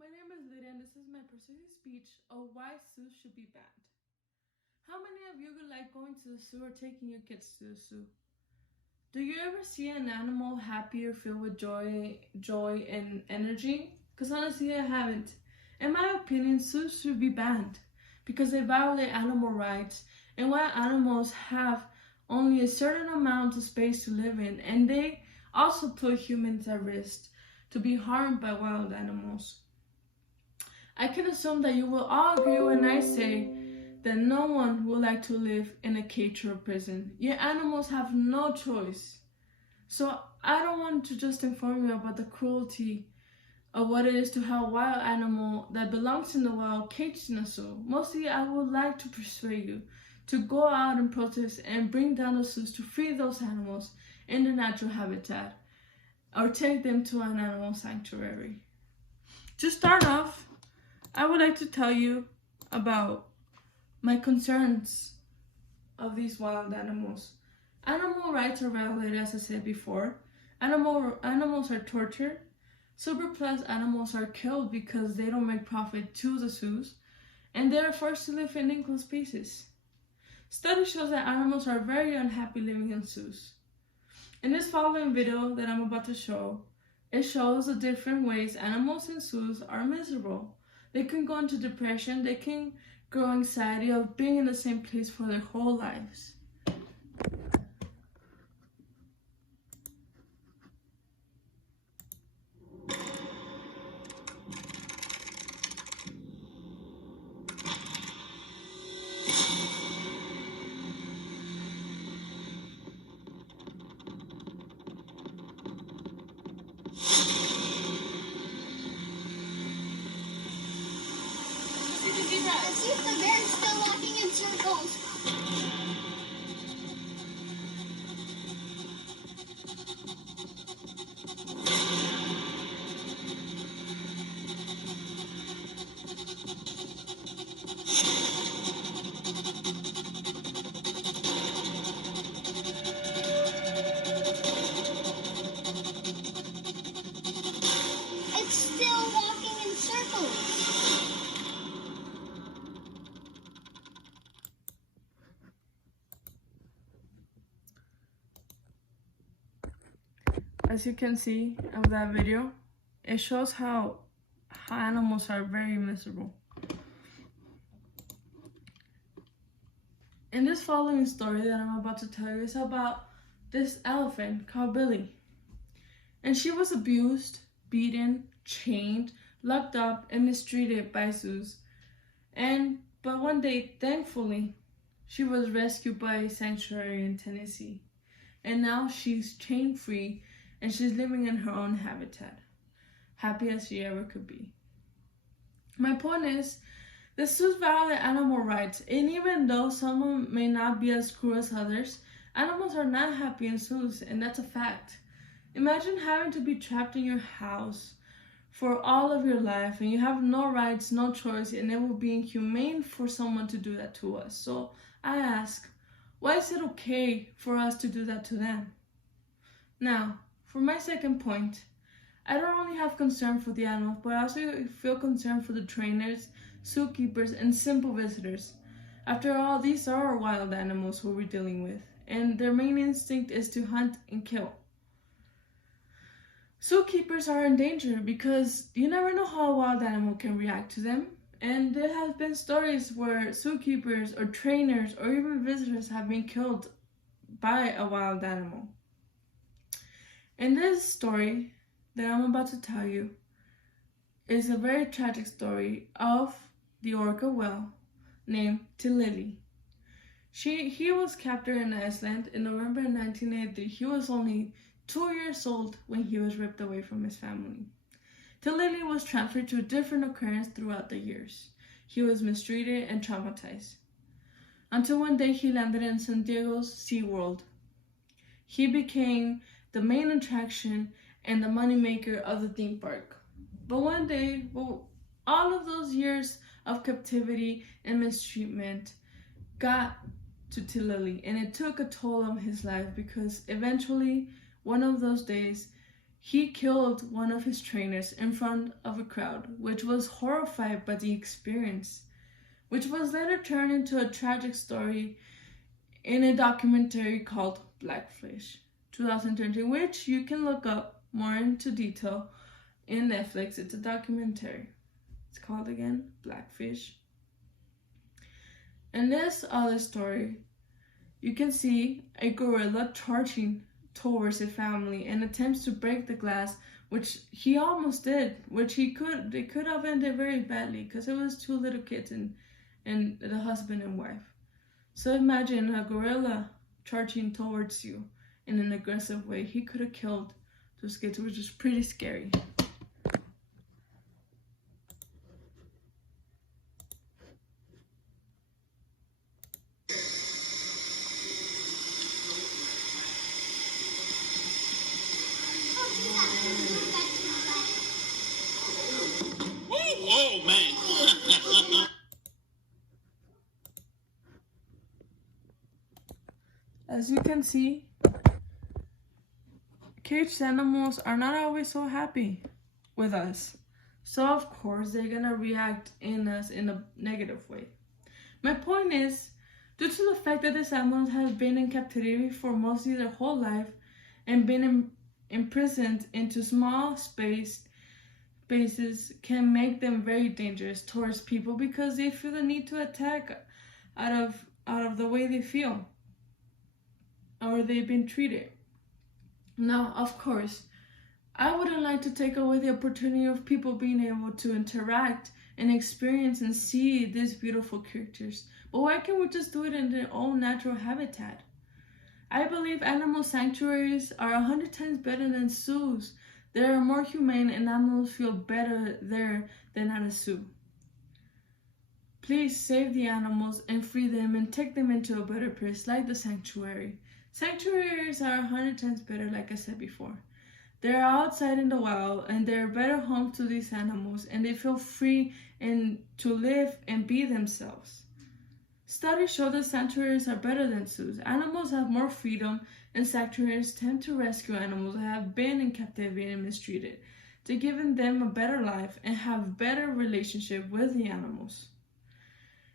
my name is Lydia and this is my persuasive speech of why zoos should be banned. How many of you would like going to the zoo or taking your kids to the zoo? Do you ever see an animal happy or filled with joy and energy? Because honestly, I haven't. In my opinion, zoos should be banned because they violate animal rights and wild animals have only a certain amount of space to live in, and they also put humans at risk to be harmed by wild animals. I can assume that you will all agree when I say that no one would like to live in a cage or a prison. Yet animals have no choice. So I don't want to just inform you about the cruelty of what it is to have a wild animal that belongs in the wild caged in a zoo. Mostly I would like to persuade you to go out and protest and bring down the zoos to free those animals in their natural habitat or take them to an animal sanctuary. To start off, I would like to tell you about my concerns of these wild animals. Animal rights are violated, as I said before. Animals are tortured. Superplus animals are killed because they don't make profit to the zoos, and they are forced to live in enclosed spaces. Study shows that animals are very unhappy living in zoos. In this following video that I'm about to show, it shows the different ways animals in zoos are miserable. They can go into depression, they can grow anxiety of being in the same place for their whole lives. I see if the bear's still walking in circles. It's still walking in circles. As you can see of that video, it shows how animals are very miserable. In this following story that I'm about to tell you is about this elephant called Billy. And she was abused, beaten, chained, locked up, and mistreated by zoos. But one day, thankfully, she was rescued by a sanctuary in Tennessee. And now she's chain free and she's living in her own habitat, happy as she ever could be. My point is, the zoos violate animal rights, and even though someone may not be as cruel as others, animals are not happy in zoos, and that's a fact. Imagine having to be trapped in your house for all of your life, and you have no rights, no choice, and it will be inhumane for someone to do that to us. So I ask, why is it okay for us to do that to them? Now, for my second point, I don't only have concern for the animals, but I also feel concern for the trainers, zookeepers, and simple visitors. After all, these are wild animals who we're dealing with, and their main instinct is to hunt and kill. Zookeepers are in danger because you never know how a wild animal can react to them. And there have been stories where zookeepers or trainers or even visitors have been killed by a wild animal. And this story that I'm about to tell you is a very tragic story of the orca whale named Tilili. He was captured in Iceland in November 1983. He was only 2 years old when he was ripped away from his family. Tilili was transferred to a different occurrence throughout the years. He was mistreated and traumatized, until one day he landed in San Diego's SeaWorld. He became the main attraction and the moneymaker of the theme park. But one day, all of those years of captivity and mistreatment got to Tilili, and it took a toll on his life because eventually, one of those days, he killed one of his trainers in front of a crowd, which was horrified by the experience, which was later turned into a tragic story in a documentary called Blackfish, 2020, which you can look up more into detail in Netflix. It's a documentary. It's called again Blackfish. In this other story, you can see a gorilla charging towards a family and attempts to break the glass, which he almost did, which it could have ended very badly because it was two little kids and the husband and wife. So imagine a gorilla charging towards you in an aggressive way. He could have killed those kids, which is pretty scary. Oh, man. As you can see, caged animals are not always so happy with us. So of course they're gonna react in us in a negative way. My point is, due to the fact that these animals have been in captivity for mostly their whole life and been imprisoned into small spaces can make them very dangerous towards people because they feel the need to attack out of the way they feel or they've been treated. Now, of course, I wouldn't like to take away the opportunity of people being able to interact and experience and see these beautiful creatures, but why can't we just do it in their own natural habitat? I believe animal sanctuaries are 100 times better than zoos. They are more humane and animals feel better there than at a zoo. Please save the animals and free them and take them into a better place like the sanctuary. Sanctuaries are 100 times better, like I said before. They're outside in the wild and they're a better home to these animals and they feel free and to live and be themselves. Studies show that sanctuaries are better than zoos. Animals have more freedom and sanctuaries tend to rescue animals that have been in captivity and mistreated to give them a better life and have better relationship with the animals.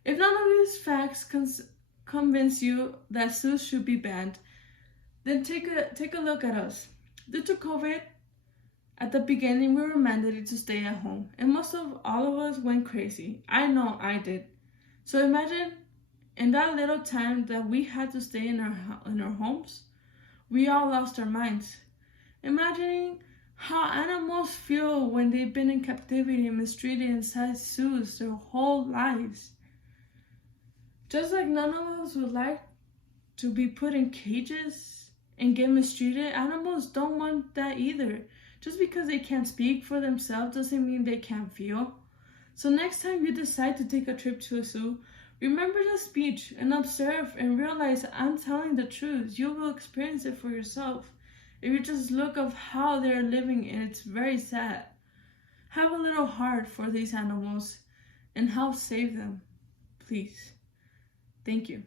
If none of these facts convince you that zoos should be banned, then take a look at us. Due to COVID, at the beginning we were mandated to stay at home, and most of all of us went crazy. I know I did. So imagine in that little time that we had to stay in our homes, we all lost our minds. Imagining how animals feel when they've been in captivity and mistreated inside zoos their whole lives. Just like none of us would like to be put in cages and get mistreated, animals don't want that either. Just because they can't speak for themselves doesn't mean they can't feel. So next time you decide to take a trip to a zoo, remember the speech and observe and realize I'm telling the truth. You will experience it for yourself. If you just look of how they're living, and it's very sad. Have a little heart for these animals and help save them, please. Thank you.